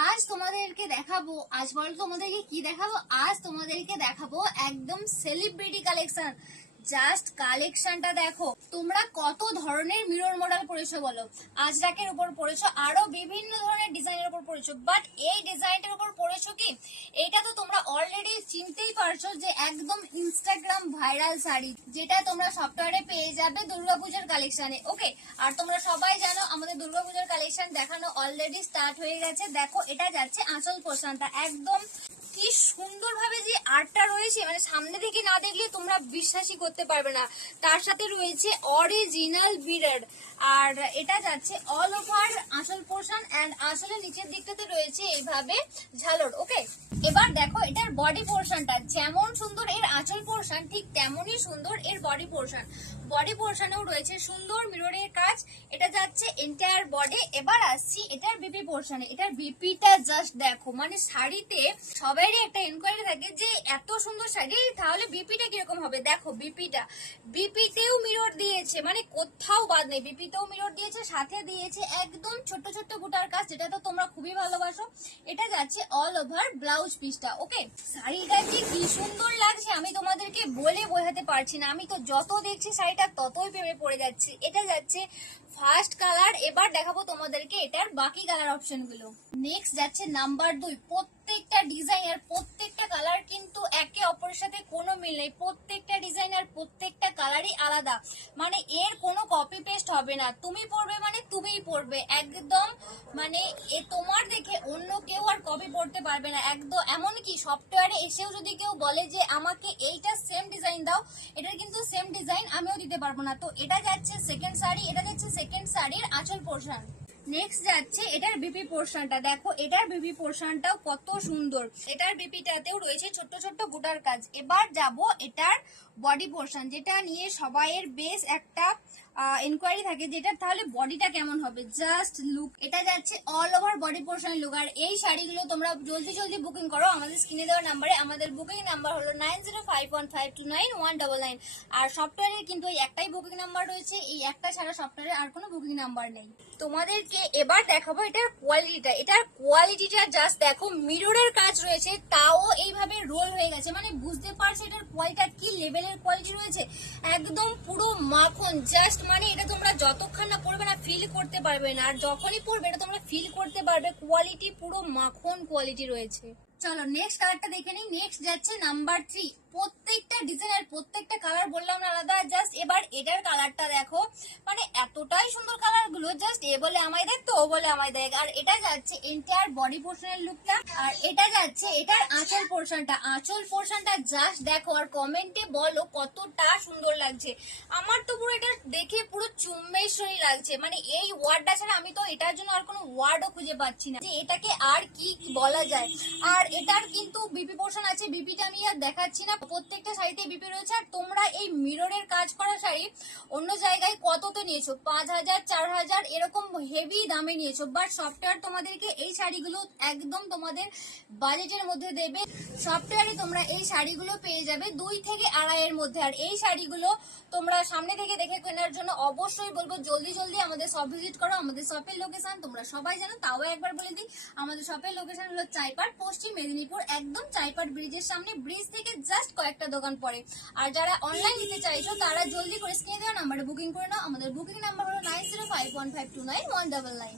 আজ তোমাদেরকে দেখাবো আজ বলো তোমাদেরকে কি দেখাবো আজ তোমাদেরকে দেখাবো একদম সেলিব্রিটি কালেকশন। জাস্ট কালেকশনটা দেখো, তোমরা কত ধরনের মিরর মডেল পরেছো বলো। আজরাকের উপর পরেছো, আরো বিভিন্ন ধরনের ডিজাইনের উপর পরেছো, বাট এই ডিজাইনটার উপর পরেছো কি, এটা তো তোমরা অলরেডি চিনতেই পারছো যে একদম ইনস্টাগ্রাম ভাইরাল শাড়ি, যেটা তোমরা সফটওয়্যারে পেয়ে যাবে দুর্গাপূজার কালেকশনে। ওকে, আর তোমরা সবাই জানো আমাদের দুর্গাপূজার কালেকশন দেখানো অলরেডি স্টার্ট হয়ে গেছে। দেখো, এটা যাচ্ছে আঁচল পোর্শনটা, একদম কি সুন্দর ভাবে যে আর্টটা রয়েছে, মানে সামনে থেকে না দেখলে তোমরা বিশ্বাসই করতে পারবে না। তার সাথে রয়েছে অরিজিনাল বিরার, আর এটা যাচ্ছে অল ওভার আঁচল পোর্শন এন্ড আঁচলের নিচের দিকটাতে রয়েছে এইভাবে ঝালর। ওকে, এবার দেখো এটার বডি পোর্শনটা যেমন সুন্দর এর আঁচল পোর্শন, ঠিক তেমনই সুন্দর এর বডি পোর্শন। বডি পোর্শনেও রয়েছে সুন্দর মিররের কাজ। এটা যাচ্ছে এন্টায়ার বডি। এবার আসছি এটার বিপি পোর্শনে। এটার বিপিটা জাস্ট দেখো, মানে শাড়িতে সবারই একটা ইনকোয়ারি থাকে যে এত সুন্দর শাড়ি তাহলে বিপিটা কিরকম হবে। দেখো বিপিতেও মিরর দিয়েছে, মানে কোথাও বাদ নেই, বিপিতেও মিরর দিয়েছে, সাথে দিয়েছে একদম ছোট্ট ছোট্ট বুটার কাজ, যেটা তো তোমরা খুবই ভালোবাসো। এটা যাচ্ছে অল ওভার ব্লাউজ পিসটা। ওকে, শাড়িটা যে কি সুন্দর লাগছে আমি তোমাদেরকে বলে বোঝাতে পারছি না। আমি তো যত দেখছি শাড়িটা ততই প্রেমে পড়ে যাচ্ছি। এটা যাচ্ছে ফার্স্ট কালার। এবার দেখাবো তোমাদেরকে এটার বাকি কালার অপশন গুলো। নেক্সট যাচ্ছে নাম্বার 2। প্রত্যেকটা ডিজাইন আর প্রত্যেকটা কালার কিন্তু একে অপরের সাথে কোনো মিল নেই। প্রত্যেকটা ডিজাইন আর প্রত্যেকটা কালারই আলাদা, মানে এর কোনো কপি পেস্ট হবে না। তুমি পরবে মানে তুমিই পরবে একদম, মানে এ তোমার দেখে অন্য কেউ আর কপি পড়তে পারবে না একদম। এমনকি সফটওয়্যারে এসেও যদি কেউ বলে যে আমাকে এইটা সেম ডিজাইন দাও, এটার কিন্তু সেম ডিজাইন আমিও দিতে পারবো না। তো এটা যাচ্ছে সেকেন্ড শাড়ি। এটা যাচ্ছে সেকেন্ড শাড়ির আঁচল পোর্শন। নেক্সট যাচ্ছে এটার বিপি পোর্শনটা। দেখো এটার বিপি পোর্শনটাও কত সুন্দর। এটার বিপিটাতেও রয়েছে ছোট্ট ছোট্ট বুটার কাজ। এবার যাব এটার বডি পোর্শন, যেটা নিয়ে সবাইয়ের বেশ একটা ইনকোয়ারি থাকে, যেটা তাহলে বডিটা কেমন হবে। জাস্ট লুক, এটা যাচ্ছে all over body portion look. আর এই শাড়িগুলো তোমরা জলদি জলদি বুকিং করো আমাদের স্ক্রিনে দেওয়া নাম্বারে। আমাদের বুকিং নাম্বার হলো 9051529199। আর সফটওয়্যারের কিন্তু এই একটাই বুকিং নাম্বার রয়েছে, এই একটা ছাড়া সফটওয়্যারে আর কোনো বুকিং নাম্বার নেই। তোমাদেরকে এবার দেখাবো এটার কোয়ালিটিটা। এটার কোয়ালিটিটা জাস্ট দেখো, মিররের কাজ রয়েছে, তাও এইভাবে রোল হয়ে গেছে, মানে বুঝতে পারছো এটার কোয়ালিটিটা কি লেভেলের কোয়ালিটি রয়েছে। একদম পুরো মাখন, জাস্ট মানে এটা তোমরা যতক্ষণ না পড়বে না ফিল করতে পারবে না, আর যখনই পড়বে এটা তোমরা ফিল করতে পারবে কোয়ালিটি পুরো মাখন কোয়ালিটি রয়েছে। চলো নেক্সট কালারটা দেখে নিই। নেক্সট যাচ্ছে নাম্বার 3। প্রত্যেকটা ডিজাইন আর প্রত্যেকটা কালার বললাম না আলাদা। জাস্ট এবার এটার কালারটা দেখো, মানে এতটাই সুন্দর কালার গুলো, জাস্ট এ বলে আমায় দেখ তো ও বলে আমায় দেখ। আর এটা যাচ্ছে এন্টায়ার বডি পোর্শনের লুকটা, আর এটা যাচ্ছে এটার আঁচল পোর্শনটা। আঁচল পোর্শনটা জাস্ট দেখো আর কমেন্টে বলো কতটা সুন্দর লাগছে। আমার তো পুরো এটা দেখে পুরো চুম্বেশ্বরী লাগছে, মানে এই ওয়ার্ডটা ছাড়া আমি তো এটার জন্য আর কোনো ওয়ার্ডও খুঁজে পাচ্ছি না যে এটাকে আর কি বলা যায়। আর এটার কিন্তু বিপি পোর্শন আছে, বিপিটা আমি আর দেখাচ্ছি না। প্রত্যেকটা শাড়িতে বিপি রয়েছে। আর তোমরা এই মিররের কাজ করা শাড়ি অন্য জায়গায় কততে নিয়েছো, 5000 4000 এরকম হেভি দামে নিয়েছো, বাট সফটওয়্যার তোমাদেরকে এই শাড়িগুলো একদম তোমাদের বাজেটের মধ্যে দেবে। সফটওয়্যারে তোমরা এই শাড়িগুলো পেয়ে যাবে 2 থেকে 2.5 এর মধ্যে। আর এই শাড়িগুলো তোমরা সামনে থেকে দেখে কেনার জন্য অবশ্যই বলবো জলদি জলদি আমাদের শপ ভিজিট করো। আমাদের শপের লোকেশন তোমরা সবাই জানো, তাও একবার বলে দিই। আমাদের শপের লোকেশন হলো চাইপাট, পশ্চিম মেদিনীপুর, একদম চাইপাট ব্রিজের সামনে। ব্রিজ থেকে জাস্ট কয়েকটা দোকান পড়ে। আর যারা অনলাইন নিতে চাইছো তারা জলদি করে স্ক্রিনে দেওয়া নাম্বারে বুকিং করে নাও। আমাদের বুকিং নাম্বার হলো 9051529199।